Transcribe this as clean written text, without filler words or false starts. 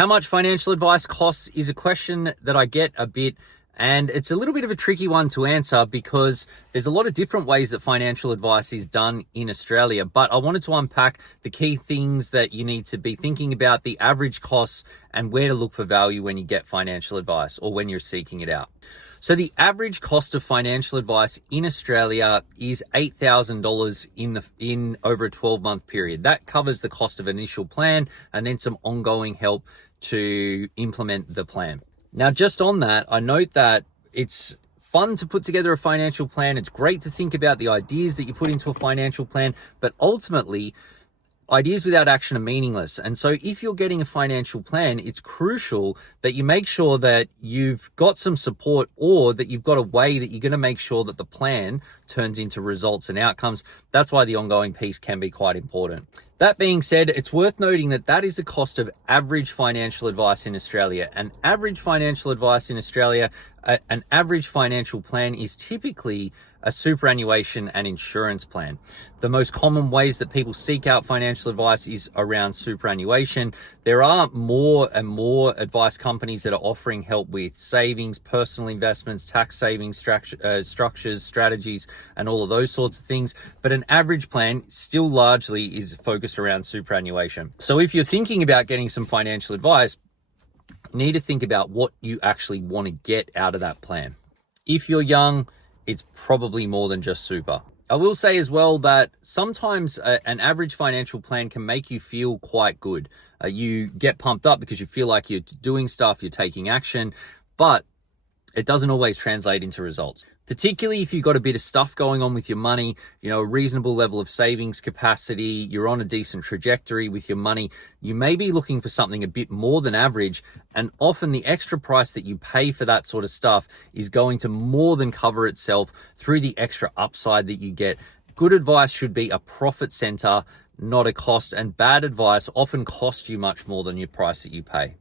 How much financial advice costs is a question that I get a bit, and it's a little bit of a tricky one to answer because there's a lot of different ways that financial advice is done in Australia. But I wanted to unpack the key things that you need to be thinking about, the average costs, and where to look for value when you get financial advice or when you're seeking it out. So the average cost of financial advice in Australia is $8,000 in over a 12-month period. That covers the cost of initial plan and then some ongoing help to implement the plan. Now, just on that, I note that it's fun to put together a financial plan. It's great to think about the ideas that you put into a financial plan, but ultimately, ideas without action are meaningless. And so if you're getting a financial plan, it's crucial that you make sure that you've got some support or that you've got a way that you're going to make sure that the plan turns into results and outcomes. That's why the ongoing piece can be quite important. That being said, it's worth noting that that is the cost of average financial advice in Australia. An average financial advice in Australia, an average financial plan is typically a superannuation and insurance plan. The most common ways that people seek out financial advice is around superannuation. There are more and more advice companies that are offering help with savings, personal investments, tax savings structures, strategies, and all of those sorts of things. But an average plan still largely is focused around superannuation. So if you're thinking about getting some financial advice, you need to think about what you actually want to get out of that plan. If you're young, it's probably more than just super. I will say as well that sometimes an average financial plan can make you feel quite good. You get pumped up because you feel like you're doing stuff, you're taking action, but it doesn't always translate into results. Particularly if you've got a bit of stuff going on with your money, a reasonable level of savings capacity, you're on a decent trajectory with your money, you may be looking for something a bit more than average. And often the extra price that you pay for that sort of stuff is going to more than cover itself through the extra upside that you get. Good advice should be a profit center, not a cost, and bad advice often costs you much more than your price that you pay.